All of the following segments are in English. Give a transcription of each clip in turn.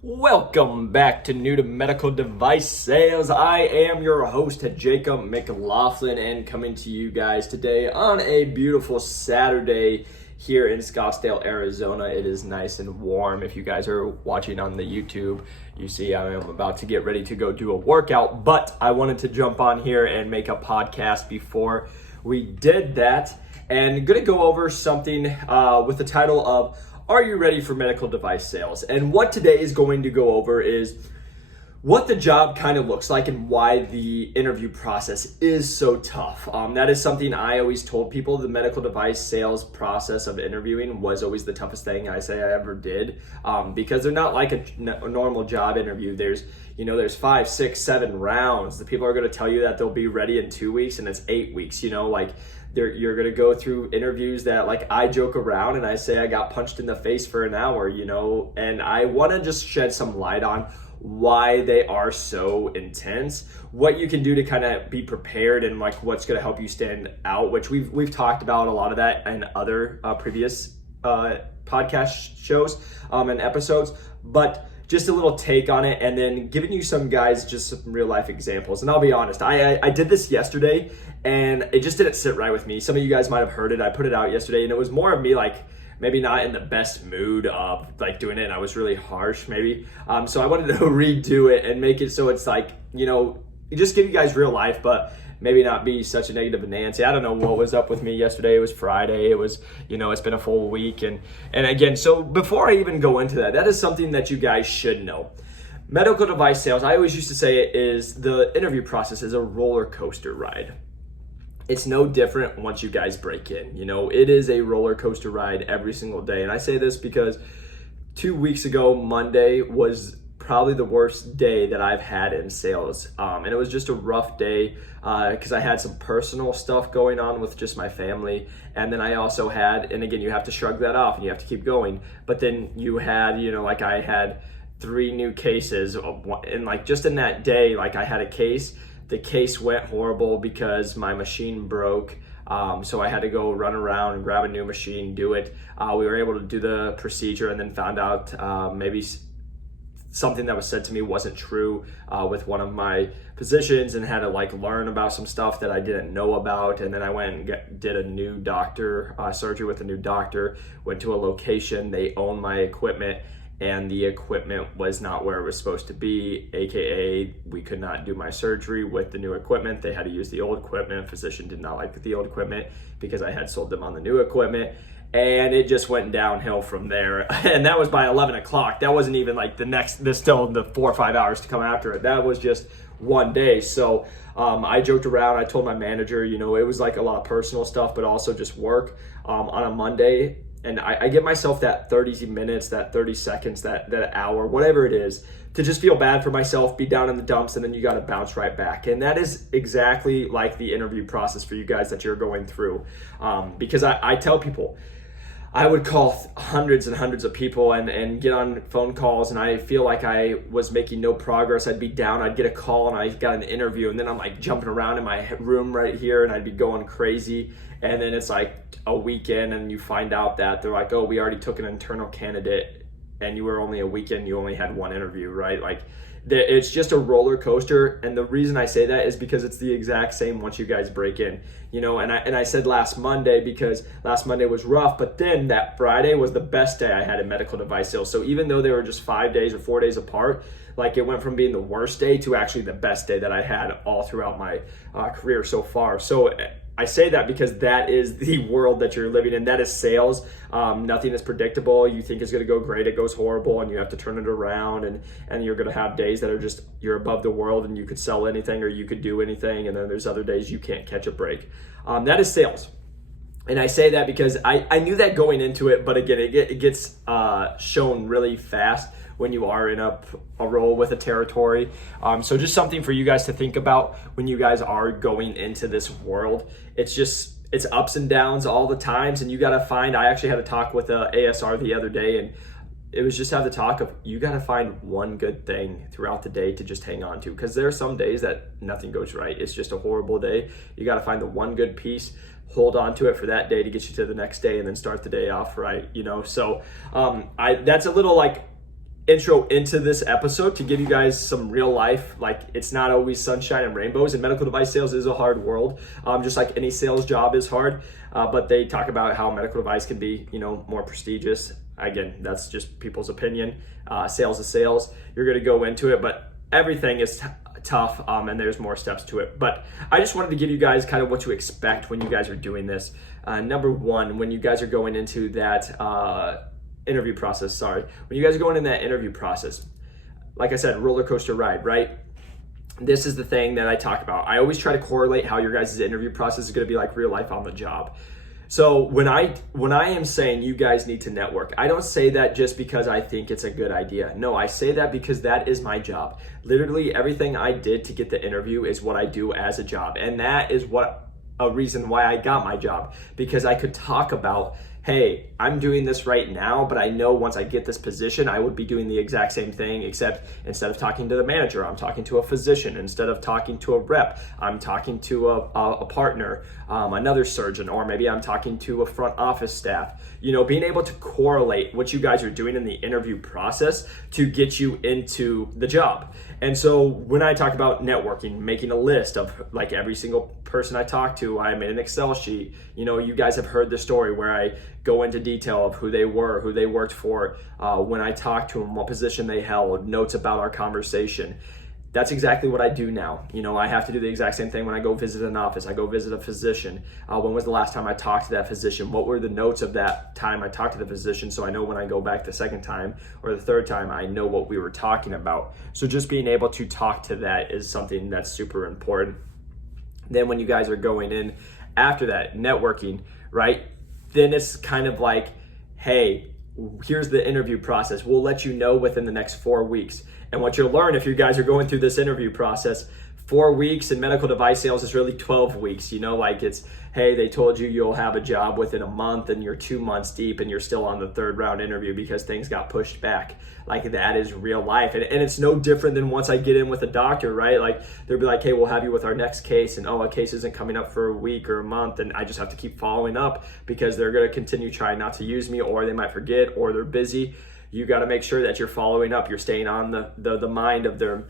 Welcome back to New to Medical Device Sales. I am your host, Jacob McLaughlin, and coming to you guys today on a beautiful Saturday here in Scottsdale, Arizona. It is nice and warm. If you guys are watching on the YouTube, you see I am about to get ready to go do a workout, but I wanted to jump on here and make a podcast before we did that, and going to go over something with the title of Are you ready for medical device sales? And what today is going to go over is what the job kind of looks like and why the interview process is so tough. That is something I always told people. The medical device sales process of interviewing was always the toughest thing I ever did, because they're not like a normal job interview. There's 5, 6, 7 rounds. The people are going to tell you that they'll be ready in 2 weeks, and it's 8 weeks. You're going to go through interviews that, like, I joke around and I say I got punched in the face for an hour, and I want to just shed some light on why they are so intense, what you can do to kind of be prepared, and like what's going to help you stand out, which we've talked about a lot of that in other previous podcast shows and episodes, but just a little take on it, and then giving you some real life examples. And I'll be honest, I did this yesterday and it just didn't sit right with me. Some of you guys might have heard it. I put it out yesterday and it was more of me like maybe not in the best mood of like doing it, and I was really harsh maybe. So I wanted to redo it and make it so it's like, just give you guys real life, but maybe not be such a negative Nancy. I don't know what was up with me yesterday. It was Friday. It was, it's been a full week. And again, so before I even go into that is something that you guys should know. Medical device sales, I always used to say it is the interview process is a roller coaster ride. It's no different once you guys break in. It is a roller coaster ride every single day. And I say this because 2 weeks ago, Monday was probably the worst day that I've had in sales. And it was just a rough day because I had some personal stuff going on with just my family. And then I also had, and again, you have to shrug that off and you have to keep going. But then you had, I had 3 new cases. And like just in that day, like I had a case. The case went horrible because my machine broke. So I had to go run around and grab a new machine, do it. We were able to do the procedure and then found out maybe something that was said to me wasn't true with one of my physicians, and had to learn about some stuff that I didn't know about. And then I went and did a new doctor, surgery with a new doctor, went to a location, they own my equipment, and the equipment was not where it was supposed to be, aka we could not do my surgery with the new equipment. They had to use the old equipment. Physician did not like the old equipment because I had sold them on the new equipment, and it just went downhill from there. And that was by 11 o'clock. That wasn't even like there's still the 4 or 5 hours to come after it. That was just one day. So I joked around. I told my manager, it was like a lot of personal stuff, but also just work on a Monday. And I give myself that 30 minutes, that 30 seconds, that hour, whatever it is, to just feel bad for myself, be down in the dumps, and then you got to bounce right back. And that is exactly like the interview process for you guys that you're going through. Because I tell people, I would call hundreds and hundreds of people and get on phone calls, and I feel like I was making no progress. I'd be down, I'd get a call, and I got an interview, and then I'm like jumping around in my room right here, and I'd be going crazy. And then it's like a weekend, and you find out that they're like, oh, we already took an internal candidate, and you were only a weekend, you only had one interview, right? Like, it's just a roller coaster. And the reason I say that is because it's the exact same once you guys break in, and I said last Monday because last Monday was rough, but then that Friday was the best day I had in medical device sales. So even though they were just 5 days or 4 days apart, like it went from being the worst day to actually the best day that I had all throughout my career so far. So I say that because that is the world that you're living in. That is sales. Nothing is predictable. You think it's going to go great, it goes horrible, and you have to turn it around, and you're going to have days that are just, you're above the world and you could sell anything or you could do anything, and then there's other days you can't catch a break. That is sales. And I say that because I knew that going into it, but again, it gets shown really fast when you are in a role with a territory. So just something for you guys to think about when you guys are going into this world. It's ups and downs all the times, and you gotta find, I actually had a talk with a ASR the other day, and it was just have the talk of, you gotta find one good thing throughout the day to just hang on to, because there are some days that nothing goes right. It's just a horrible day. You gotta find the one good piece, hold on to it for that day to get you to the next day, and then start the day off right, So that's a little intro into this episode to give you guys some real life. Like, it's not always sunshine and rainbows, and medical device sales is a hard world, just like any sales job is hard. But they talk about how medical device can be, more prestigious. Again, that's just people's opinion. Sales is sales. You're going to go into it, but everything is tough, and there's more steps to it. But I just wanted to give you guys kind of what to expect when you guys are doing this. Number one, when you guys are going into that interview process, when you guys are going in that interview process, like I said, roller coaster ride, right? This is the thing that I talk about. I always try to correlate how your guys' interview process is going to be like real life on the job. So when I am saying you guys need to network, I don't say that just because I think it's a good idea. No, I say that because that is my job. Literally everything I did to get the interview is what I do as a job. And that is a reason why I got my job, because I could talk about, hey, I'm doing this right now, but I know once I get this position, I would be doing the exact same thing, except instead of talking to the manager, I'm talking to a physician. Instead of talking to a rep, I'm talking to a partner, another surgeon, or maybe I'm talking to a front office staff. Being able to correlate what you guys are doing in the interview process to get you into the job. And so when I talk about networking, making a list of like every single person I talk to, I made an Excel sheet. You guys have heard the story where I go into detail of who they were, who they worked for, when I talked to them, what position they held, notes about our conversation. That's exactly what I do now. I have to do the exact same thing when I go visit an office. I go visit a physician. When was the last time I talked to that physician? What were the notes of that time I talked to the physician, so I know when I go back the second time or the third time, I know what we were talking about. So just being able to talk to that is something that's super important. Then when you guys are going in after that, networking, right? Then it's kind of like, hey, here's the interview process. We'll let you know within the next 4 weeks. And what you'll learn if you guys are going through this interview process, 4 weeks in medical device sales is really 12 weeks. Like it's, hey, they told you you'll have a job within a month and you're 2 months deep and you're still on the third round interview because things got pushed back. Like, that is real life. And it's no different than once I get in with a doctor, right? Like, they'll be like, hey, we'll have you with our next case. And a case isn't coming up for a week or a month. And I just have to keep following up because they're going to continue trying not to use me, or they might forget, or they're busy. You got to make sure that you're following up. You're staying on the mind of them.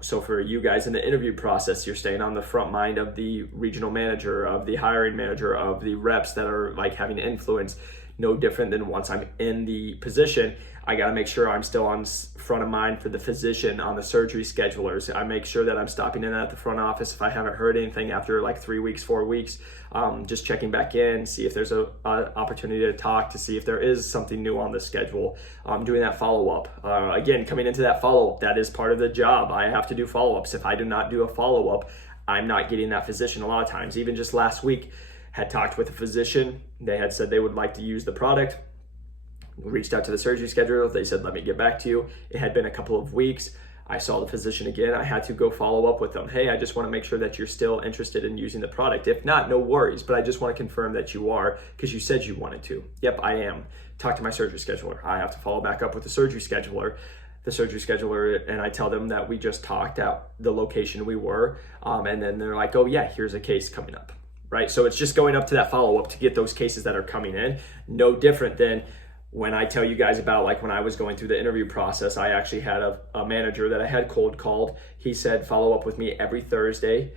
So for you guys in the interview process, you're staying on the front mind of the regional manager, of the hiring manager, of the reps that are like having influence. No different than once I'm in the position, I got to make sure I'm still on front of mind for the physician, on the surgery schedulers. I make sure that I'm stopping in at the front office if I haven't heard anything after like 3 weeks, 4 weeks, just checking back in, see if there's a opportunity to talk, to see if there is something new on the schedule. Doing that follow-up. Again, coming into that follow-up, that is part of the job. I have to do follow-ups. If I do not do a follow-up, I'm not getting that physician a lot of times. Even just last week, had talked with a physician. They had said they would like to use the product. Reached out to the surgery scheduler. They said, let me get back to you. It had been a couple of weeks. I saw the physician again. I had to go follow up with them. Hey, I just want to make sure that you're still interested in using the product. If not, no worries, but I just want to confirm that you are, because you said you wanted to. Yep, I am. Talk to my surgery scheduler. I have to follow back up with the surgery scheduler. And I tell them that we just talked at the location we were, and then they're like, oh yeah, here's a case coming up, right? So it's just going up to that follow-up to get those cases that are coming in. No different than when I tell you guys about, like, when I was going through the interview process, I actually had a manager that I had cold called. He said, follow up with me every Thursday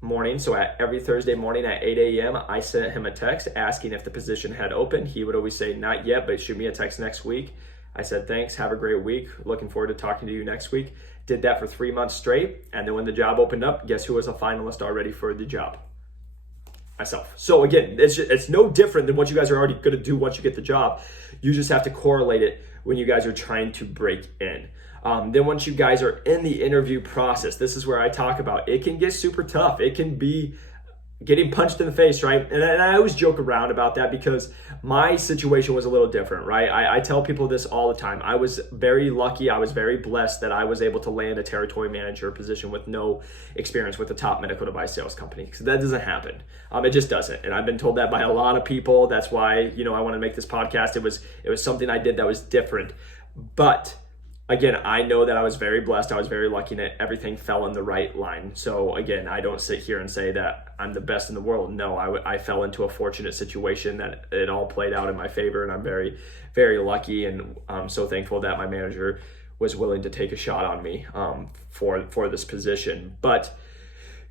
morning. So every Thursday morning at 8 a.m., I sent him a text asking if the position had opened. He would always say, not yet, but shoot me a text next week. I said, thanks, have a great week. Looking forward to talking to you next week. Did that for 3 months straight. And then when the job opened up, guess who was a finalist already for the job? Myself. So again, it's no different than what you guys are already going to do once you get the job. You just have to correlate it when you guys are trying to break in. Then once you guys are in the interview process, this is where I talk about it can get super tough. It can be getting punched in the face, right? And I always joke around about that because my situation was a little different, right? I tell people this all the time. I was very lucky. I was very blessed that I was able to land a territory manager position with no experience with a top medical device sales company, because that doesn't happen. It just doesn't. And I've been told that by a lot of people. That's why, I want to make this podcast. It was something I did that was different. But again, I know that I was very blessed. I was very lucky that everything fell in the right line. So again, I don't sit here and say that I'm the best in the world. No, I fell into a fortunate situation that it all played out in my favor, and I'm very, very lucky, and I'm so thankful that my manager was willing to take a shot on me for this position. But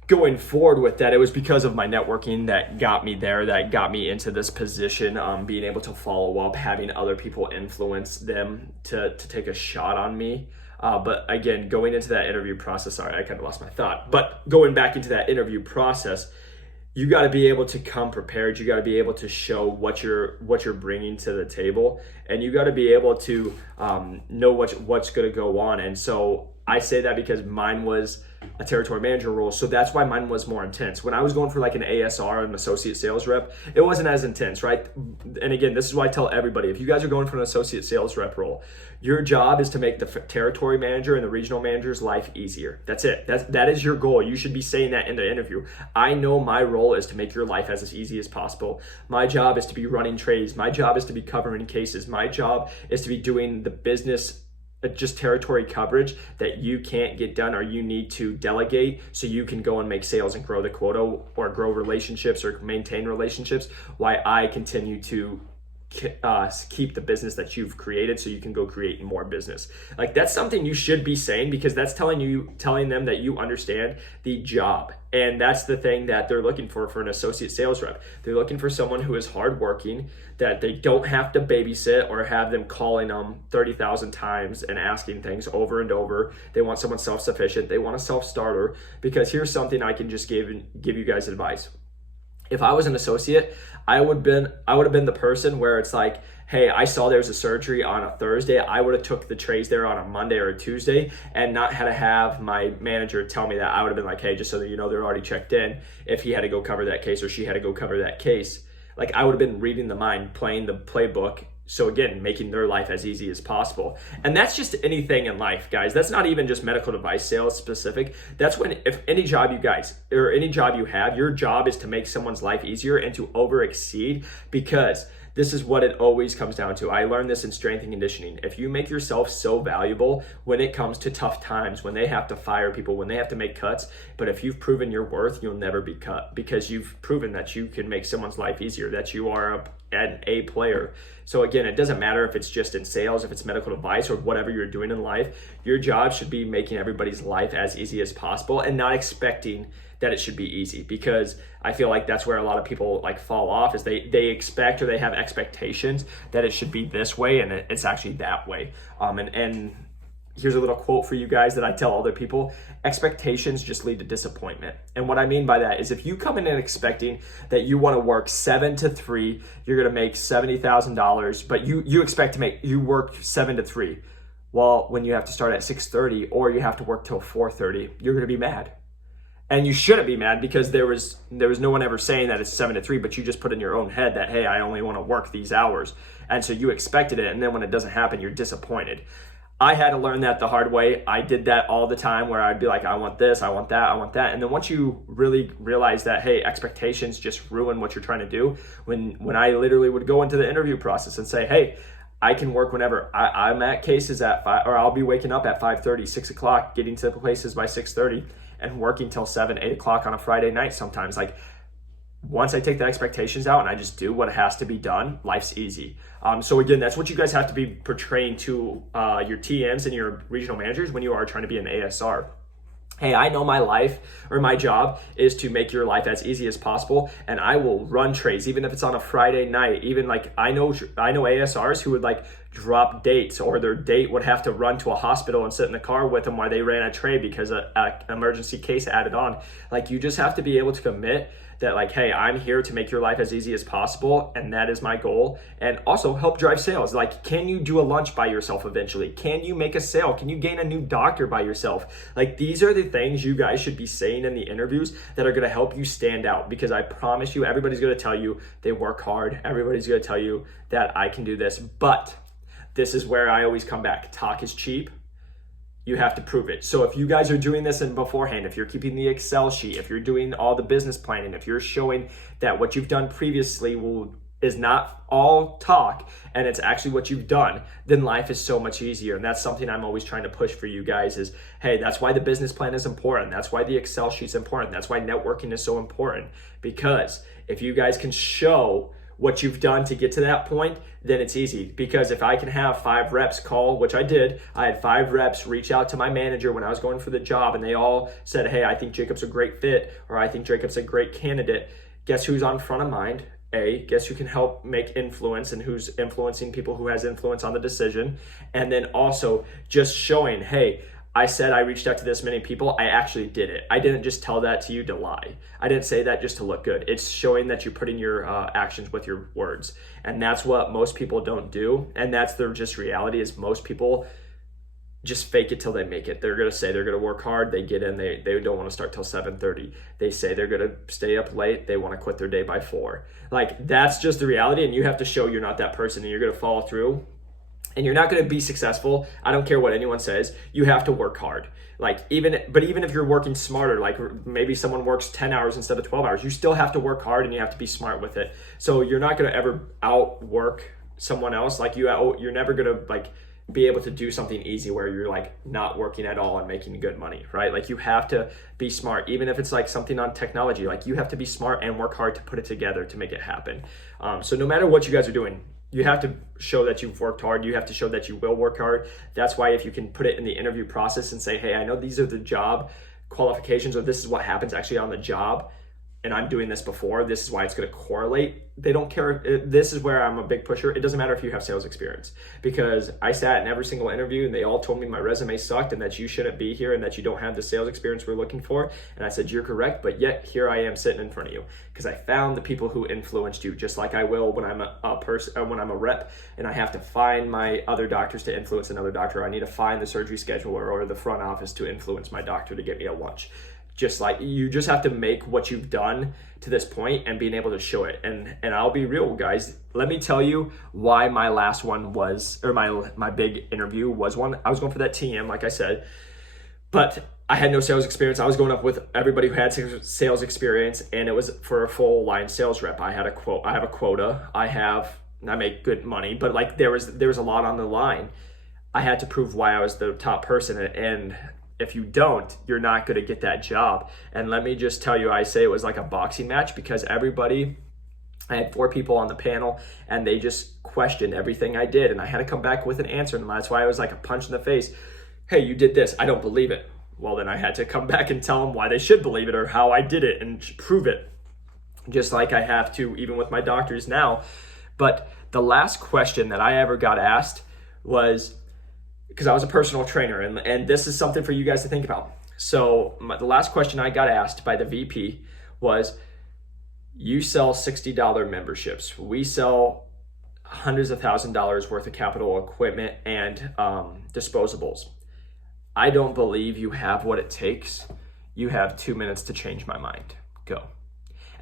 going forward with that, it was because of my networking that got me there, that got me into this position, being able to follow up, having other people influence them to take a shot on me. But again, going into that interview process, sorry, I kind of lost my thought, but going back into that interview process, you got to be able to come prepared. You got to be able to show what you're bringing to the table, and you got to be able to know what's going to go on. And so I say that because mine was a territory manager role, so that's why mine was more intense. When I was going for like an ASR, an associate sales rep, it wasn't as intense, right? And again, this is why I tell everybody, if you guys are going for an associate sales rep role, your job is to make the territory manager and the regional manager's life easier. That's it. That is your goal. You should be saying that in the interview. I know my role is to make your life as easy as possible. My job is to be running trades. My job is to be covering cases. My job is to be doing the business, just territory coverage that you can't get done or you need to delegate so you can go and make sales and grow the quota or grow relationships or maintain relationships, while I continue to keep the business that you've created so you can go create more business. Like, that's something you should be saying, because that's telling them that you understand the job. And that's the thing that they're looking for an associate sales rep. They're looking for someone who is hardworking, that they don't have to babysit or have them calling them 30,000 times and asking things over and over. They want someone self-sufficient. They want a self-starter, because here's something I can just give you guys advice. If I was an associate, I would have been the person where it's like, hey, I saw there's a surgery on a Thursday. I would have took the trays there on a Monday or a Tuesday and not had to have my manager tell me that. I would have been like, hey, just so that you know, they're already checked in. If he had to go cover that case or she had to go cover that case, like, I would have been reading the mind, playing the playbook. So again, making their life as easy as possible. And that's just anything in life, guys. That's not even just medical device sales specific. That's when, if any job you guys, or any job you have, your job is to make someone's life easier and to over exceed, because this is what it always comes down to. I learned this in strength and conditioning. If you make yourself so valuable when it comes to tough times, when they have to fire people, when they have to make cuts, but if you've proven your worth, you'll never be cut, because you've proven that you can make someone's life easier, that you are an A player. So again, it doesn't matter if it's just in sales, if it's medical device, or whatever you're doing in life. Your job should be making everybody's life as easy as possible and not expecting that it should be easy, because I feel like that's where a lot of people like fall off, is they expect, or they have expectations that it should be this way, and it's actually that way. And here's a little quote for you guys that I tell other people: expectations just lead to disappointment. And what I mean by that is, if you come in and expecting that you want to work 7 to 3, you're going to make $70,000, but you expect to you work 7 to 3. Well, when you have to start at 6:30 or you have to work till 4:30, you're going to be mad. And you shouldn't be mad, because there was no one ever saying that it's 7 to 3, but you just put in your own head that, hey, I only want to work these hours. And so you expected it, and then when it doesn't happen, you're disappointed. I had to learn that the hard way. I did that all the time, where I'd be like, I want this, I want that, I want that. And then once you really realize that, hey, expectations just ruin what you're trying to do, when I literally would go into the interview process and say, hey, I can work whenever. I'm at cases at 5, or I'll be waking up at 5:30, 6 o'clock, getting to the places by 6:30, and working till 7, 8 o'clock on a Friday night sometimes. Like, once I take the expectations out and I just do what has to be done, life's easy. So again, that's what you guys have to be portraying to your TMs and your regional managers when you are trying to be an ASR. Hey, I know my life, or my job, is to make your life as easy as possible, and I will run trades, even if it's on a Friday night. Even like, I know ASRs who would like drop dates, or their date would have to run to a hospital and sit in the car with them while they ran a trade because an emergency case added on. Like, you just have to be able to commit that, like, hey, I'm here to make your life as easy as possible, and that is my goal. And also help drive sales. Like, can you do a lunch by yourself eventually? Can you make a sale? Can you gain a new doctor by yourself? Like, these are the things you guys should be saying in the interviews that are going to help you stand out, because I promise you, everybody's going to tell you they work hard. Everybody's going to tell you that I can do this. But this is where I always come back. Talk is cheap. You have to prove it. So if you guys are doing this in beforehand, if you're keeping the Excel sheet, if you're doing all the business planning, if you're showing that what you've done previously is not all talk and it's actually what you've done, then life is so much easier. And that's something I'm always trying to push for you guys is, hey, that's why the business plan is important. That's why the Excel sheet's important. That's why networking is so important. Because if you guys can show what you've done to get to that point, then it's easy. Because if I can have 5 reps call, which I did, I had 5 reps reach out to my manager when I was going for the job, and they all said, hey, I think Jacob's a great fit, or I think Jacob's a great candidate. Guess who's on front of mind? Guess who can help make influence and who's influencing people, who has influence on the decision. And then also just showing, hey, I said I reached out to this many people. I actually did it. I didn't just tell that to you to lie. I didn't say that just to look good. It's showing that you're putting your actions with your words. And that's what most people don't do. And that's their just reality, is most people just fake it till they make it. They're going to say they're going to work hard. They get in, they don't want to start till 7:30. They say they're going to stay up late. They want to quit their day by 4. Like, that's just the reality. And you have to show you're not that person, and you're going to follow through. And you're not going to be successful. I don't care what anyone says. You have to work hard. Like, even if you're working smarter, like maybe someone works 10 hours instead of 12 hours, you still have to work hard, and you have to be smart with it. So you're not going to ever outwork someone else. Like, you're never going to like be able to do something easy where you're like not working at all and making good money, right? Like, you have to be smart. Even if it's like something on technology, like you have to be smart and work hard to put it together to make it happen. So no matter what you guys are doing, you have to show that you've worked hard. You have to show that you will work hard. That's why if you can put it in the interview process and say, hey, I know these are the job qualifications, or this is what happens actually on the job, and I'm doing this before, this is why it's going to correlate. They don't care. This is where I'm a big pusher. It doesn't matter if you have sales experience, because I sat in every single interview and they all told me my resume sucked and that you shouldn't be here and that you don't have the sales experience we're looking for. And I said, you're correct, but yet here I am sitting in front of you, because I found the people who influenced you, just like I will when I'm a person, when I'm a rep, and I have to find my other doctors to influence another doctor. I need to find the surgery scheduler or the front office to influence my doctor to get me a lunch. Just like, you just have to make what you've done to this point and being able to show it. And I'll be real, guys. Let me tell you why my last one was, or my big interview was one. I was going for that TM, like I said, but I had no sales experience. I was going up with everybody who had sales experience, and it was for a full line sales rep. I have a quota. I make good money, but like there was a lot on the line. I had to prove why I was the top person, and if you don't, you're not going to get that job. And let me just tell you, I say it was like a boxing match, because I had 4 people on the panel, and they just questioned everything I did, and I had to come back with an answer. And that's why I was like a punch in the face. Hey, you did this. I don't believe it. Well, then I had to come back and tell them why they should believe it, or how I did it, and prove it. Just like I have to even with my doctors now. But the last question that I ever got asked was, because I was a personal trainer, and this is something for you guys to think about. So the last question I got asked by the VP was, you sell $60 memberships. We sell hundreds of $1,000s worth of capital equipment and disposables. I don't believe you have what it takes. You have 2 minutes to change my mind. Go.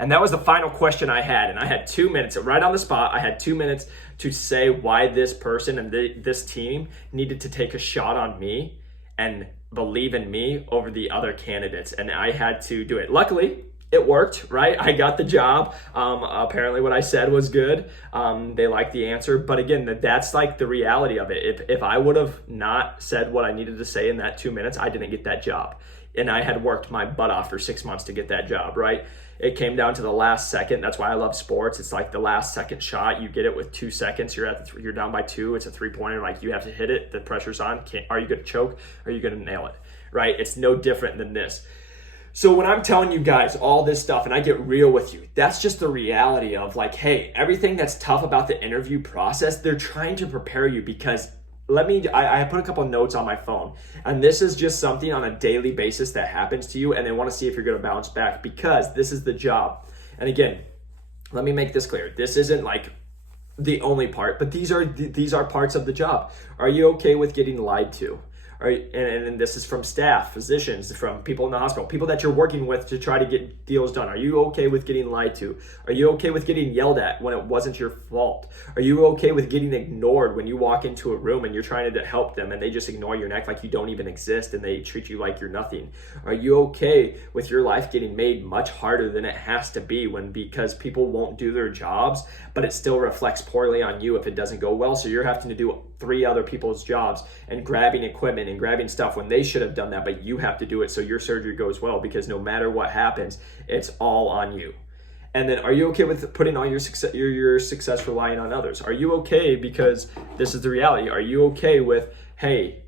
And that was the final question I had. And I had 2 minutes, right on the spot. I had 2 minutes to say why this person and this team needed to take a shot on me and believe in me over the other candidates. And I had to do it. Luckily, it worked, right? I got the job. Apparently what I said was good. They liked the answer. But again, that's like the reality of it. If I would have not said what I needed to say in that 2 minutes, I didn't get that job. And I had worked my butt off for 6 months to get that job, right? It came down to the last second. That's why I love sports. It's like the last second shot. You get it with 2 seconds. You're down by 2. It's a 3-pointer. Like, you have to hit it. The pressure's on. Are you going to choke? Are you going to nail it? Right? It's no different than this. So when I'm telling you guys all this stuff and I get real with you, that's just the reality of like, hey, everything that's tough about the interview process, they're trying to prepare you, because I put a couple of notes on my phone, and this is just something on a daily basis that happens to you, and they want to see if you're going to bounce back, because this is the job. And again, let me make this clear. This isn't like the only part, but these are parts of the job. Are you okay with getting lied to? And this is from staff, physicians, from people in the hospital, people that you're working with to try to get deals done. Are you okay with getting lied to? Are you okay with getting yelled at when it wasn't your fault? Are you okay with getting ignored when you walk into a room and you're trying to help them and they just ignore you and act like you don't even exist and they treat you like you're nothing? Are you okay with your life getting made much harder than it has to be because people won't do their jobs, but it still reflects poorly on you if it doesn't go well? So you're having to do 3 other people's jobs and grabbing equipment and grabbing stuff when they should have done that, but you have to do it so your surgery goes well, because no matter what happens, it's all on you. And then, are you okay with putting all your success relying on others? Are you okay, because this is the reality, are you okay with, hey,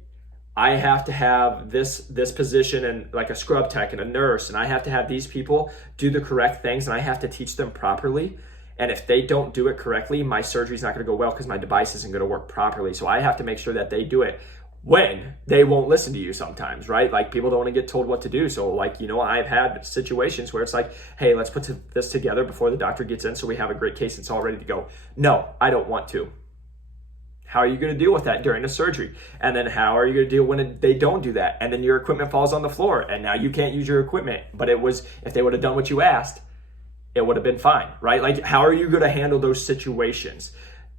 I have to have this position and like a scrub tech and a nurse, and I have to have these people do the correct things, and I have to teach them properly. And if they don't do it correctly, my surgery's not going to go well because my device isn't going to work properly. So I have to make sure that they do it when they won't listen to you sometimes, right? Like, people don't want to get told what to do. So like, I've had situations where it's like, hey, let's put this together before the doctor gets in so we have a great case that's all ready to go. No, I don't want to. How are you going to deal with that during a surgery? And then how are you going to deal when they don't do that? And then your equipment falls on the floor and now you can't use your equipment. But if they would have done what you asked, it would have been fine, right? Like, how are you going to handle those situations?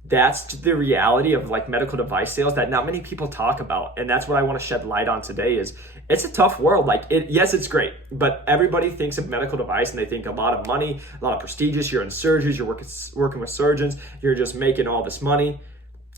That's the reality of like medical device sales that not many people talk about. And that's what I want to shed light on today. Is it's a tough world. Like, yes, it's great, but everybody thinks of medical device and they think a lot of money, a lot of prestigious. You're in surgeries, you're working with surgeons, you're just making all this money.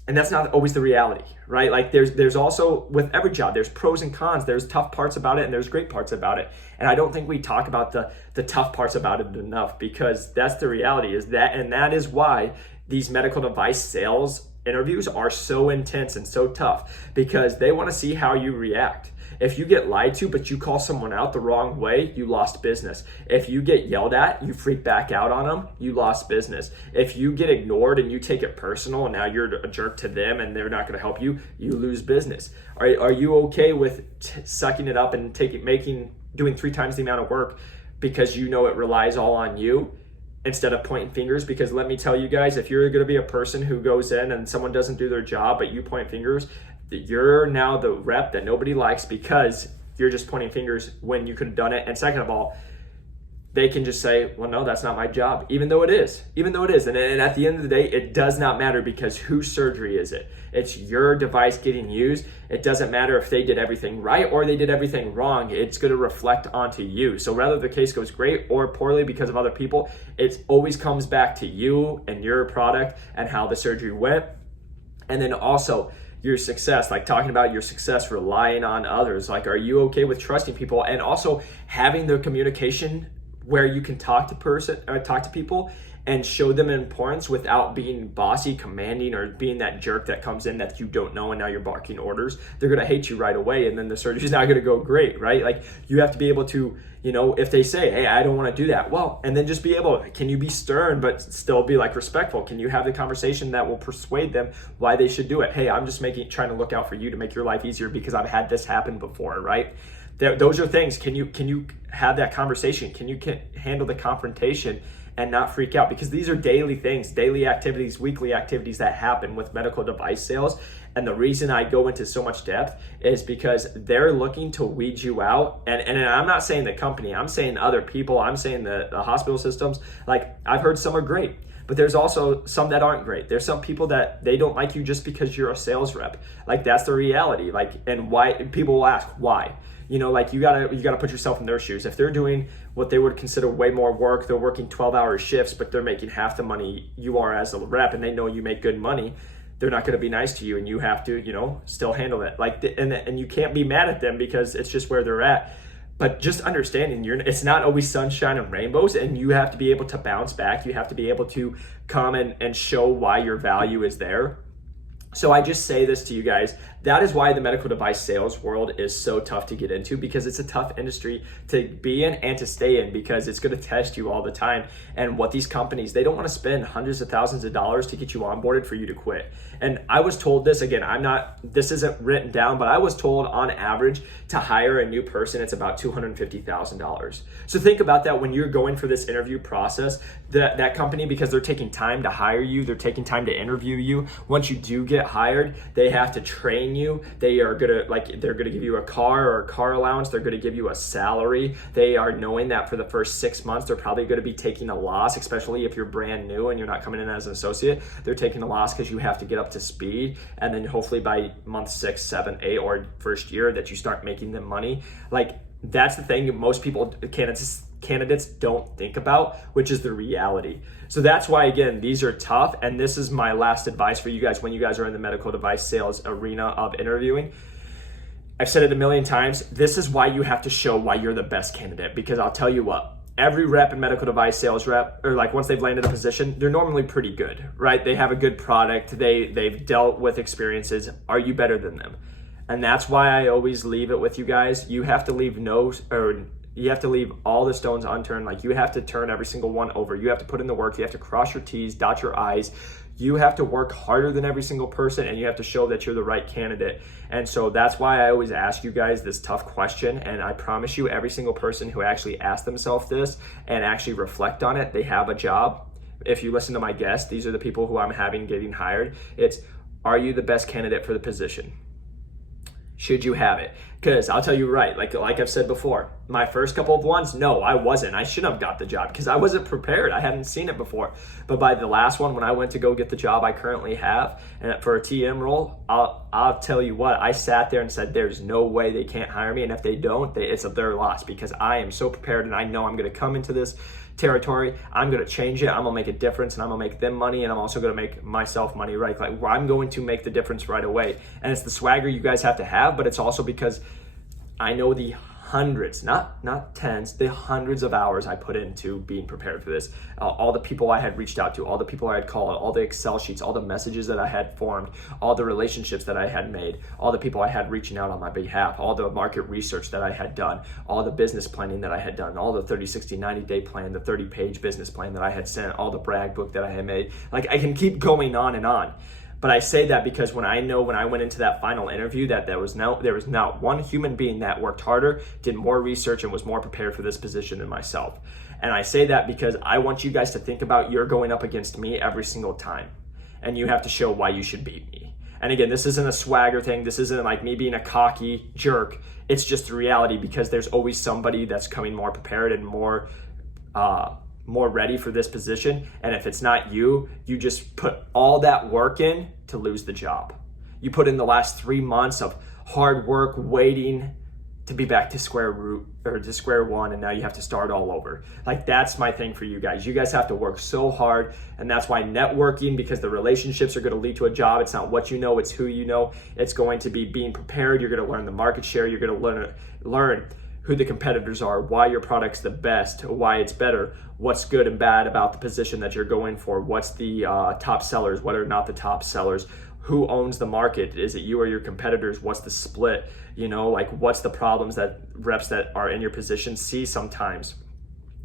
And that's not always the reality, right? Like, there's also, with every job, there's pros and cons. There's tough parts about it and there's great parts about it. And I don't think we talk about the tough parts about it enough, because that's the reality, is that, and that is why these medical device sales interviews are so intense and so tough, because they want to see how you react. If you get lied to, but you call someone out the wrong way, you lost business. If you get yelled at, you freak back out on them, you lost business. If you get ignored and you take it personal and now you're a jerk to them and they're not going to help you, you lose business. Are you okay with sucking it up and doing 3 times the amount of work because it relies all on you, instead of pointing fingers? Because let me tell you guys, if you're going to be a person who goes in and someone doesn't do their job, but you point fingers, you're now the rep that nobody likes, because you're just pointing fingers when you could have done it. And second of all, they can just say, well, no, that's not my job, even though it is. And at the end of the day, it does not matter, because whose surgery is it? It's your device getting used. It doesn't matter if they did everything right or they did everything wrong. It's going to reflect onto you. So whether the case goes great or poorly because of other people, it always comes back to you and your product and how the surgery went. And then also, your success, like talking about your success relying on others. Like, are you okay with trusting people and also having the communication where you can talk to people and show them importance without being bossy, commanding, or being that jerk that comes in that you don't know and now you're barking orders? They're going to hate you right away, and then the surgery's not going to go great, right? Like, you have to be able to, if they say, hey, I don't want to do that, well, and then just be able, can you be stern but still be like respectful? Can you have the conversation that will persuade them why they should do it? Hey, I'm just trying to look out for you to make your life easier because I've had this happen before, right? Those are things. Can you have that conversation? Can you handle the confrontation and not freak out? Because these are daily things, daily activities, weekly activities that happen with medical device sales. And the reason I go into so much depth is because they're looking to weed you out. And I'm not saying the company, I'm saying other people, I'm saying the hospital systems. Like, I've heard some are great, but there's also some that aren't great. There's some people that they don't like you just because you're a sales rep. Like, that's the reality. Like, and why people will ask why. Like, you gotta put yourself in their shoes. If they're doing what they would consider way more work, they're working 12-hour shifts, but they're making half the money you are as a rep, and they know you make good money, they're not going to be nice to you, and you have to, still handle it. Like, and you can't be mad at them because it's just where they're at. But just understanding it's not always sunshine and rainbows, and you have to be able to bounce back. You have to be able to come and show why your value is there. So I just say this to you guys. That is why the medical device sales world is so tough to get into, because it's a tough industry to be in and to stay in, because it's going to test you all the time. And what these companies, they don't want to spend hundreds of thousands of dollars to get you onboarded for you to quit. And I was told this, again, this isn't written down, but I was told on average to hire a new person, it's about $250,000. So think about that when you're going for this interview process, that company, because they're taking time to hire you, they're taking time to interview you. Once you do get hired, they have to train you. They're gonna give you a car or a car allowance. They're gonna give you a salary. They are knowing that for the first 6 months, they're probably gonna be taking a loss, especially if you're brand new and you're not coming in as an associate. They're taking a loss because you have to get up to speed. And then hopefully by month 6, 7, 8, or first year that you start making them money. Like, that's the thing most candidates don't think about, which is the reality. So that's why, again, these are tough. And this is my last advice for you guys when you guys are in the medical device sales arena of interviewing. I've said it a million times. This is why you have to show why you're the best candidate, because I'll tell you what, every rep in medical device sales rep, or like once they've landed a position, they're normally pretty good, right? They have a good product. They've dealt with experiences. Are you better than them? And that's why I always leave it with you guys. You have to leave you have to leave all the stones unturned. Like, you have to turn every single one over. You have to put in the work. You have to cross your T's, dot your I's. You have to work harder than every single person, and you have to show that you're the right candidate. And so that's why I always ask you guys this tough question. And I promise you, every single person who actually asks themselves this and actually reflect on it, they have a job. If you listen to my guests, these are the people who I'm having getting hired. It's, are you the best candidate for the position? Should you have it? Because I'll tell you right, like I've said before, my first couple of ones, no, I wasn't. I shouldn't have got the job because I wasn't prepared. I hadn't seen it before. But by the last one, when I went to go get the job I currently have, and for a TM role, I'll tell you what, I sat there and said, there's no way they can't hire me. And if they don't, it's their loss, because I am so prepared and I know I'm going to come into this territory, I'm going to change it, I'm going to make a difference, and I'm going to make them money, and I'm also going to make myself money, right? Like, I'm going to make the difference right away. And it's the swagger you guys have to have, but it's also because I know the hundreds, not tens, the hundreds of hours I put into being prepared for this. All the people I had reached out to, all the people I had called, all the Excel sheets, all the messages that I had formed, all the relationships that I had made, all the people I had reaching out on my behalf, all the market research that I had done, all the business planning that I had done, all the 30, 60, 90-day plan, the 30-page business plan that I had sent, all the brag book that I had made. Like, I can keep going on and on. But I say that because when I went into that final interview that there was not one human being that worked harder, did more research, and was more prepared for this position than myself. And I say that because I want you guys to think about, you're going up against me every single time, and you have to show why you should beat me. And again, this isn't a swagger thing. This isn't like me being a cocky jerk. It's just the reality, because there's always somebody that's coming more prepared and more ready for this position. And if it's not you, you just put all that work in to lose the job. You put in the last 3 months of hard work, waiting to be back to square one, and now you have to start all over. Like, that's my thing for you guys. You guys have to work so hard, and that's why networking, because the relationships are going to lead to a job. It's not what you know, it's who you know. It's going to be being prepared. You're going to learn the market share. You're going to learn who the competitors are, why your product's the best, why it's better, what's good and bad about the position that you're going for, what's the top sellers, what are not the top sellers, who owns the market, is it you or your competitors, what's the split, like, what's the problems that reps that are in your position see sometimes.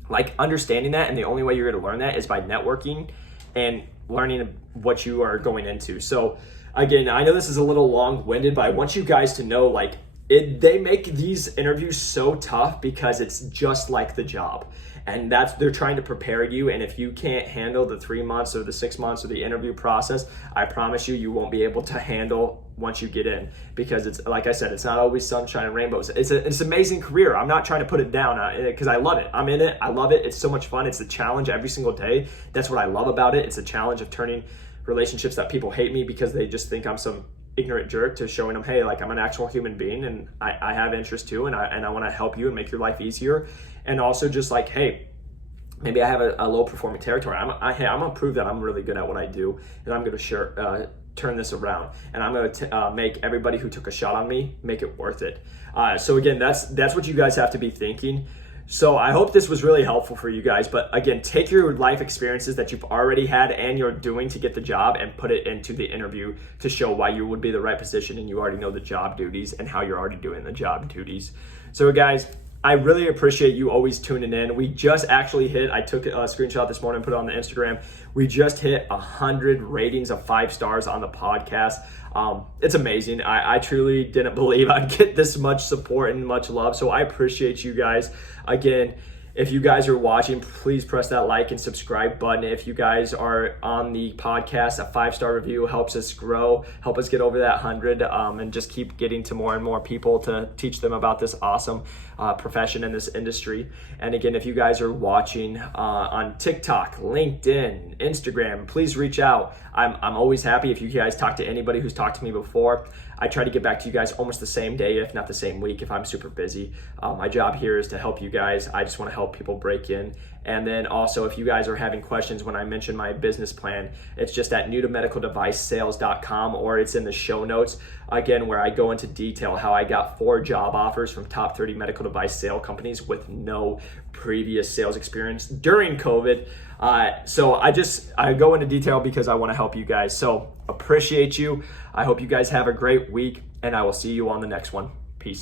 Like, understanding that, and the only way you're going to learn that is by networking and learning what you are going into. So again, I know this is a little long-winded, but I want you guys to know, like, they make these interviews so tough because it's just like the job, and they're trying to prepare you. And if you can't handle the 3 months or the 6 months or the interview process, I promise you won't be able to handle once you get in, because it's, like I said, it's not always sunshine and rainbows. It's an amazing career. I'm not trying to put it down because I love it. I'm in it. I love it. It's so much fun. It's a challenge every single day. That's what I love about it. It's a challenge of turning relationships that people hate me because they just think I'm some ignorant jerk, to showing them, hey, like, I'm an actual human being, and I have interest too, and I want to help you and make your life easier. And also just like, hey, maybe I have a low performing territory. I'm gonna prove that I'm really good at what I do, and I'm gonna turn this around, and I'm gonna make everybody who took a shot on me make it worth it. So again, that's what you guys have to be thinking. So I hope this was really helpful for you guys. But again, take your life experiences that you've already had and you're doing to get the job and put it into the interview to show why you would be the right position, and you already know the job duties and how you're already doing the job duties. So guys, I really appreciate you always tuning in. We just actually hit, I took a screenshot this morning, put it on the Instagram. We just hit 100 ratings of 5 stars on the podcast. It's amazing. I truly didn't believe I'd get this much support and much love. So I appreciate you guys. Again, if you guys are watching, please press that like and subscribe button. If you guys are on the podcast, a 5-star review helps us grow, help us get over that 100, and just keep getting to more and more people to teach them about this awesome profession in this industry. And again, if you guys are watching on TikTok, LinkedIn, Instagram, please reach out. I'm always happy if you guys talk to anybody who's talked to me before. I try to get back to you guys almost the same day, if not the same week, if I'm super busy. My job here is to help you guys. I just want to help people break in. And then also, if you guys are having questions when I mention my business plan, it's just at newtomedicaldevicesales.com, or it's in the show notes. again, where I go into detail how I got 4 job offers from top 30 medical device sale companies with no previous sales experience during COVID. So I go into detail because I want to help you guys. So appreciate you. I hope you guys have a great week, and I will see you on the next one.